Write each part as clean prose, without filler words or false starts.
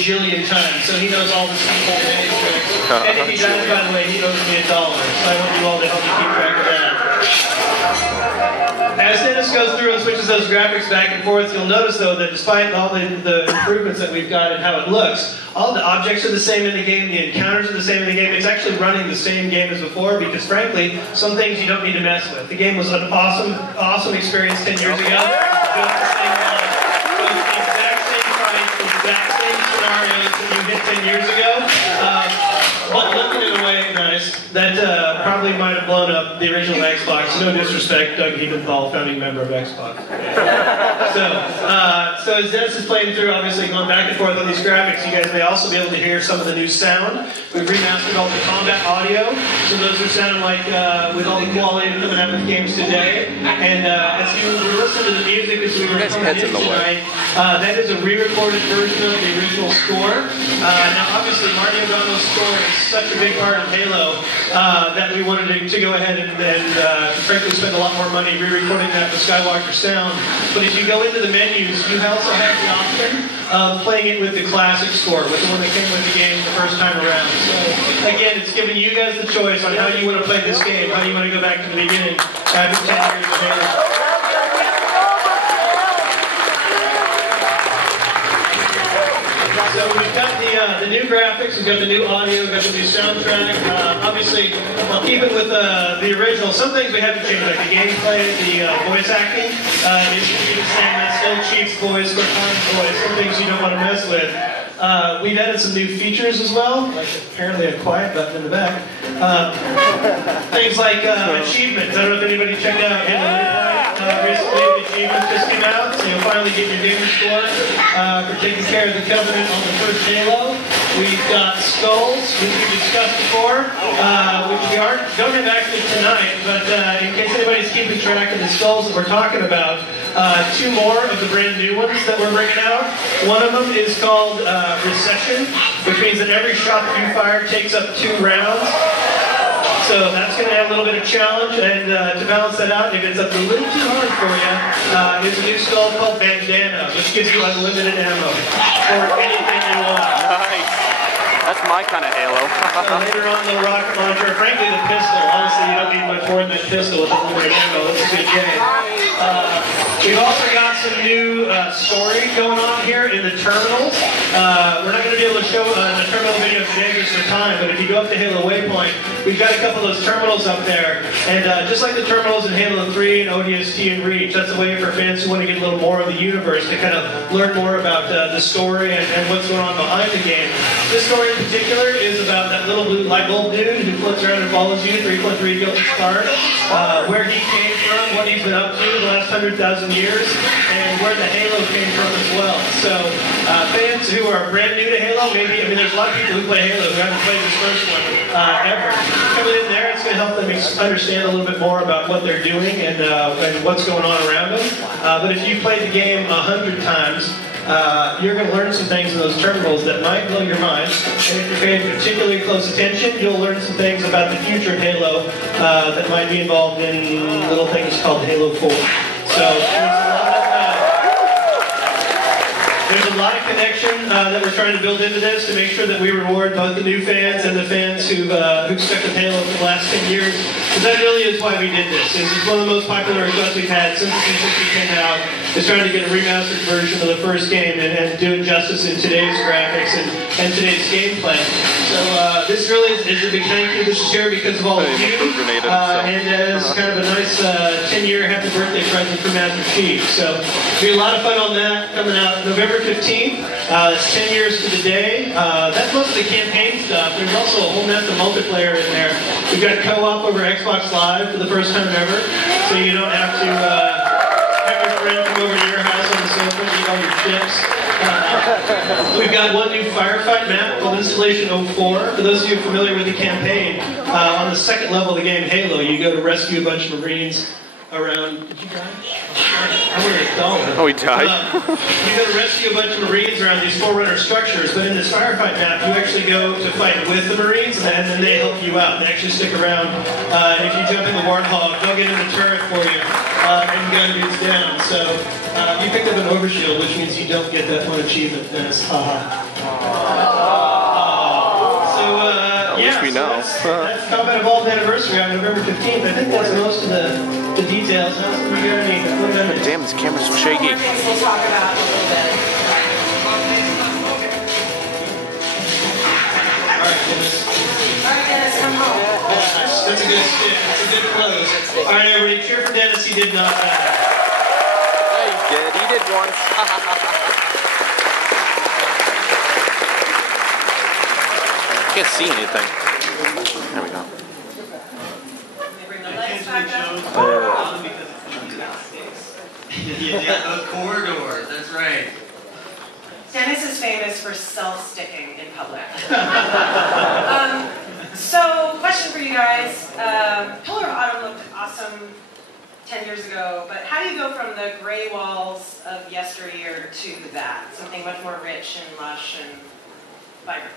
bajillion times, so he knows all the people and tricks. And if he dies, by the way, he owes me $1, so I want you all to help me keep track of that. As Dennis goes through and switches those graphics back and forth, you'll notice, though, that despite all the improvements that we've got and how it looks, all the objects are the same in the game, the encounters are the same in the game. It's actually running the same game as before because, frankly, some things you don't need to mess with. The game was an awesome experience 10 years ago. Built the same the exact same price, the exact same scenarios that you hit 10 years ago. But looking in a way, nice, that probably might have blown up the original Xbox. No disrespect, Doug Hebenthal, founding member of Xbox. So as Dennis is playing through, obviously going back and forth on these graphics, you guys may also be able to hear some of the new sound. We've remastered all the combat audio, so those are sounding like with all the quality coming out with games today. And as you were listening to the music as we were coming in tonight, that is a re-recorded version of the original score. Now, obviously, Mario Gano's score is such a big part of Halo that we wanted to go ahead and frankly spend a lot more money re-recording that with Skywalker Sound. But as you go into the menus, you also have the option of playing it with the classic score, with the one that came with the game the first time around. So again, it's giving you guys the choice on how you want to play this game, how you want to go back to the beginning after 10 years of Halo. So we've got the new graphics, we've got the new audio, we've got the new soundtrack. Obviously, well, even with the original, some things we have to change, like the gameplay, the voice acting. It should be the same. That's still Chief's voice, Cortana's voice, some things you don't want to mess with. We've added some new features as well, like apparently a quiet button in the back. Things like achievements. I don't know if anybody checked out recently. The achievements just came out, so you'll finally get your gamer score for taking care of the Covenant on the first Halo. We've got skulls, which we discussed before, which we don't have actually tonight, but in case anybody's keeping track of the skulls that we're talking about, 2 more of the brand new ones that we're bringing out. One of them is called Recession, which means that every shot that you fire takes up 2 rounds. So that's going to add a little bit of challenge, and to balance that out, if it's a little too hard for you, there's a new skull called Bandana, which gives you unlimited ammo for anything you want. Nice. That's my kind of Halo. Later on, the rocket launcher, frankly, the pistol. Honestly, you don't need much more than that pistol with unlimited ammo. It's a good game. We've also got some new story going on here in the terminals. We're not going to be able to show the terminal video today just for time, but if you go up to Halo Waypoint, we've got a couple of those terminals up there. And just like the terminals in Halo 3 and ODST and Reach, that's a way for fans who want to get a little more of the universe to kind of learn more about the story and what's going on behind the game. This story in particular is about that little blue light bulb dude who floats around and follows you, 3.3 Guilty Spark, where he came from, what he's been up to the last 100,000 years, and where the Halo came from as well. So fans who are brand new to Halo, maybe, I mean, there's a lot of people who play Halo who haven't played this first one ever. Coming in there, it's going to help them understand a little bit more about what they're doing and what's going on around them. But if you played the game 100 times, you're going to learn some things in those terminals that might blow your mind. And if you're paying particularly close attention, you'll learn some things about the future of Halo that might be involved in little things called Halo 4. So there's a lot of connection that we're trying to build into this to make sure that we reward both the new fans and the fans who've stuck with Halo for the last 10 years. Because that really is why we did this. This is one of the most popular requests we've had since the 360 came out, is trying to get a remastered version of the first game and do it justice in today's graphics and today's gameplay. So this really is a big thank you. This is here because of all of you. And as kind of a nice 10-year happy birthday present for Master Chief. So it'll be a lot of fun on that coming out November 15th. It's 10 years to the day. That's most of the campaign stuff. There's also a whole mess of multiplayer in there. We've got co-op over Xbox Live for the first time ever, so you don't have to have your friend come over to your house on the sofa and eat all your chips. We've got one new firefight map called Installation 04. For those of you familiar with the campaign, on the second level of the game Halo, you go to rescue a bunch of Marines around. Did you die? I would have fallen. Oh, he died. You go to rescue a bunch of Marines around these Forerunner structures, but in this firefight map, you actually go to fight with the Marines, and then they help you out. They actually stick around. And if you jump in the Warthog, they'll get in the turret for you, and gun dudes down. So you picked up an overshield, which means you don't get that one achievement. Dennis. Haha. we know. That's Combat Evolved anniversary on November 15th. I think that's most of the details. Damn, this camera's so shaky. More things we'll talk about in a little bit. Alright, Dennis, come home. That's a good skit. That's a good close. Alright, everybody, cheer for Dennis. He did not die. Yeah, he did. He did once. Can't see anything. There we go. Bring the legs back up. Yeah, those corridors, that's right. Dennis is famous for self-sticking in public. So, question for you guys. Pillar of Autumn looked awesome 10 years ago, but how do you go from the gray walls of yesteryear to that? Something much more rich and lush and vibrant.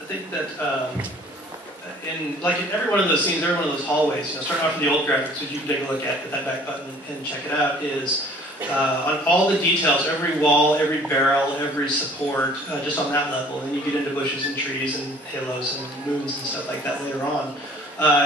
I think that in every one of those scenes, every one of those hallways, starting off with the old graphics, which you can take a look at with that back button and check it out, is on all the details, every wall, every barrel, every support, just on that level. And then you get into bushes and trees and halos and moons and stuff like that later on.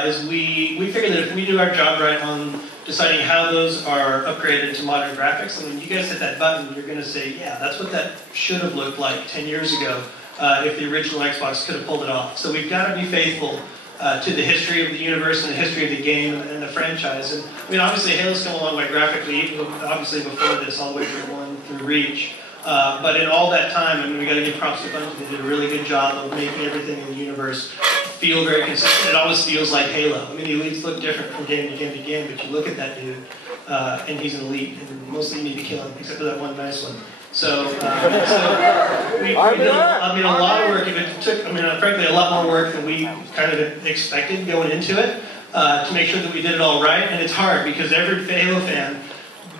Is we figure that if we do our job right on deciding how those are upgraded to modern graphics, and when you guys hit that button, you're going to say, yeah, that's what that should have looked like 10 years ago. If the original Xbox could have pulled it off. So we've got to be faithful to the history of the universe and the history of the game and the franchise. And I mean, obviously, Halo's come a long way graphically, obviously before this, all the way through 1 through Reach. But in all that time, I mean, we got to give props to Bungie. They did a really good job of making everything in the universe feel very consistent. It always feels like Halo. I mean, the elites look different from game to game to game, but you look at that dude, and he's an elite, and mostly you need to kill him, except for that one nice one. So, we did a lot of work. It took, frankly, a lot more work than we kind of expected going into it to make sure that we did it all right. And it's hard because every Halo fan,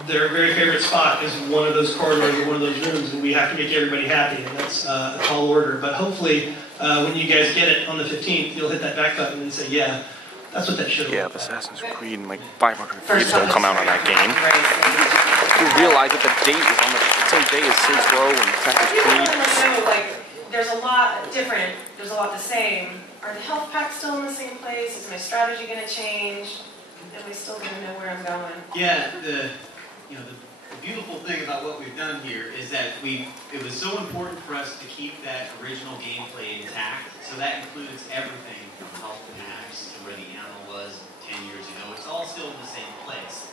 their very favorite spot is one of those corridors or one of those rooms, and we have to make everybody happy, and that's a tall order. But hopefully, when you guys get it on the 15th, you'll hit that back button and say, yeah, that's what that should have Yeah, Assassin's Creed and like 500 Creeds don't come out on that game. You realize that the date is on the same day as Saints Row and Assassin's Creed. There's a lot different, there's a lot the same. Are the health packs still in the same place? Is my strategy going to change? Am I still going to know where I'm going? Yeah, the beautiful thing about what we've done here is that it was so important for us to keep that original gameplay intact. So that includes everything from health packs to where the animal was 10 years ago. It's all still in the same place.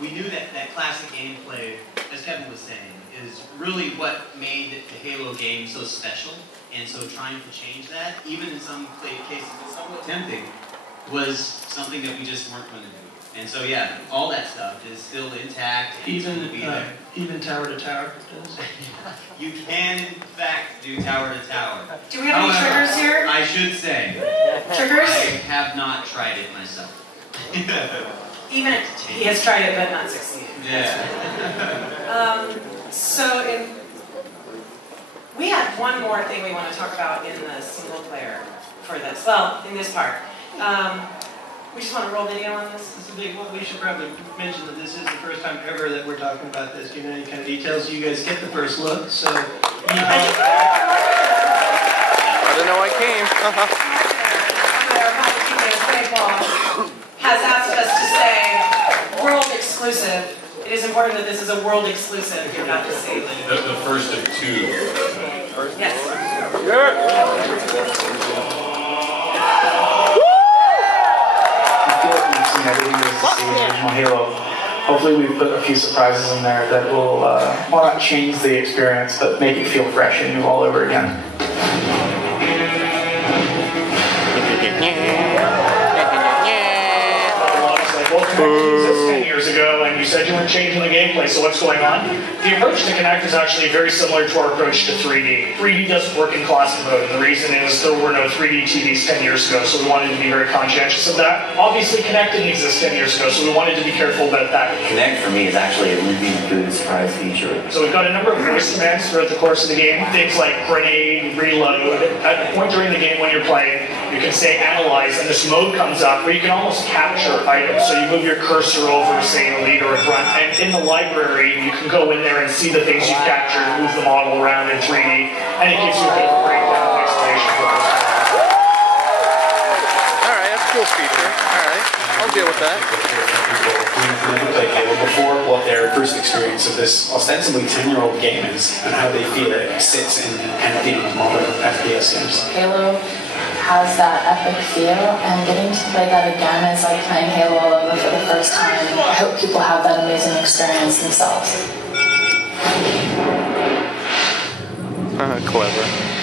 We knew that classic gameplay, as Kevin was saying, is really what made the Halo game so special. And so trying to change that, even in some cases it's somewhat tempting, was something that we just weren't going to do. And so yeah, all that stuff is still intact. And even tower to tower does. You can in fact do tower to tower. Do we have any triggers here? I should say. Triggers? I have not tried it myself. Even if he has tried it but not succeeded. Yeah. We had one more thing we want to talk about in the single player for this. Well, in this part. We just want to roll video on this. This is a big one. We should probably mention that this is the first time ever that we're talking about this. Do you know any kind of details? You guys get the first look, so... I didn't know I came. Has asked us to say world exclusive. It is important that this is a world exclusive you're about to see. The first of two. Yes. Everything to see in original Halo. Hopefully we've put a few surprises in there that will, not change the experience, but make it feel fresh and new all over again. Exists 10 years ago, and you said you weren't changing the gameplay, so what's going on? The approach to Connect is actually very similar to our approach to 3D. 3D doesn't work in classic mode, and the reason is there were no 3D TVs 10 years ago, so we wanted to be very conscientious of that. Obviously, Connect didn't exist 10 years ago, so we wanted to be careful about that. Connect for me is actually a really good surprise feature. So we've got a number of voice commands throughout the course of the game, things like grenade, reload. At a point during the game when you're playing, you can say analyze, and this mode comes up where you can almost capture items. So you move your cursor over, say, a lead or a grunt, and in the library, you can go in there and see the things you've captured, move the model around in 3D, and it gives you a bit of a breakdown and explanation of what those bonus feature. Alright, I'll deal with that. People who never played Halo before, what their first experience of this ostensibly 10-year-old game is, and how they feel it sits in these modern FPS games. Halo has that epic feel, and getting to play that again is like playing Halo all over for the first time. I hope people have that amazing experience themselves. Clever.